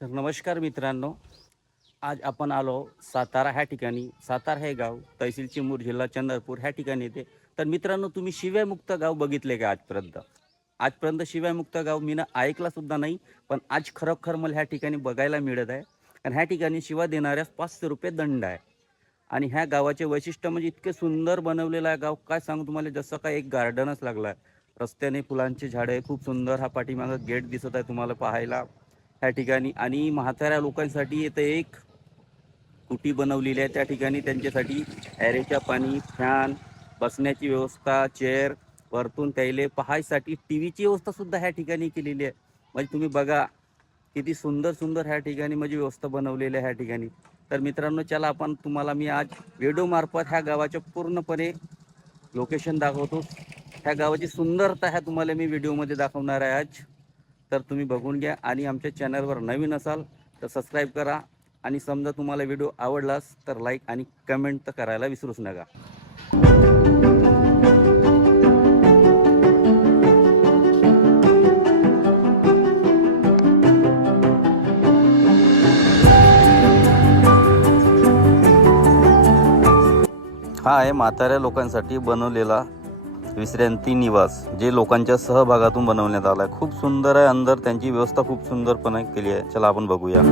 तर नमस्कार मित्रांनो, आज आपण आलो सातारा ह्या ठिकाणी. सातारा हे गाव तहसील चिमूर, जिल्हा चंद्रपूर ह्या ठिकाणी येते. तर मित्रांनो, तुम्ही शिव्यामुक्त गाव बघितले का आजपर्यंत? आजपर्यंत शिव्यामुक्त गाव मी ऐकला सुद्धा नाही, पण आज खरोखर मला ह्या ठिकाणी बघायला मिळत आहे. कारण ह्या ठिकाणी शिवा देणाऱ्यास 500 रुपये दंड आहे. आणि ह्या गावाचे वैशिष्ट्य म्हणजे इतके सुंदर बनवलेलं आहे गाव, काय सांगू तुम्हाला. जसं काय एक गार्डनच लागला आहे. रस्त्याने फुलांची झाडे खूप सुंदर. हा पाठीमागं गेट दिसत आहे तुम्हाला पाहायला ह्या ठिकाणी. आणि म्हाताऱ्या लोकांसाठी इथे एक कुटी बनवलेली आहे. त्या ठिकाणी त्यांच्यासाठी ॲरेच्या पाणी, फॅन, बसण्याची व्यवस्था, चेअर, वरतून त्याले पाहायसाठी टीव्हीची व्यवस्था सुद्धा ह्या ठिकाणी केलेली आहे. म्हणजे तुम्ही बघा किती सुंदर सुंदर ह्या ठिकाणी म्हणजे व्यवस्था बनवलेली आहे ह्या ठिकाणी. तर मित्रांनो, चला आपण तुम्हाला मी आज व्हिडिओ मार्फत ह्या गावाच्या पूर्णपणे लोकेशन दाखवतो. ह्या गावाची सुंदरता ह्या तुम्हाला मी व्हिडिओमध्ये दाखवणार आहे आज. तर तुम्ही बघून घ्या. आणि आमच्या चॅनलवर नवीन असाल तर सबस्क्राईब करा. आणि समजा तुम्हाला व्हिडिओ आवडलास तर लाईक आणि कमेंट तर करायला विसरूच नका. हा आहे म्हाताऱ्या लोकांसाठी बनवलेला विश्रांती निवास, जे लोकांच्या सहभागातून बनवण्यात आला आहे. खूप सुंदर आहे. अंदर त्यांची व्यवस्था खूप सुंदरपणे केली आहे. चला आपण बघूया.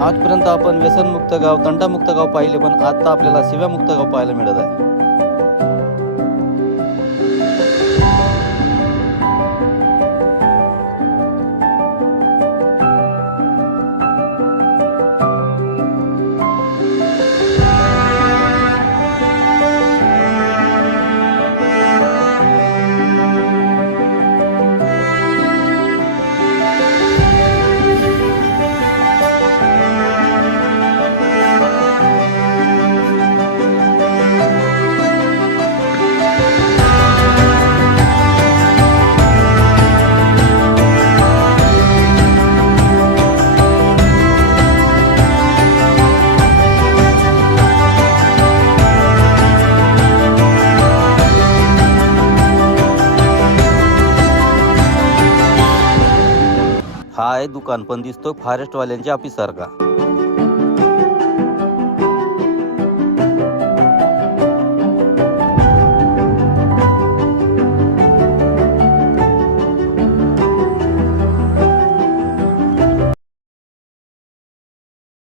आजपर्यंत आपण व्यसनमुक्त गाव, तंटामुक्त गाव पाहिले, पण आता आपल्याला शिव्यामुक्त गाव पाहायला मिळत आहे. आहे दुकान पण दिसतोय फॉरेस्टवाल्यांच्या ऑफिस सारखा.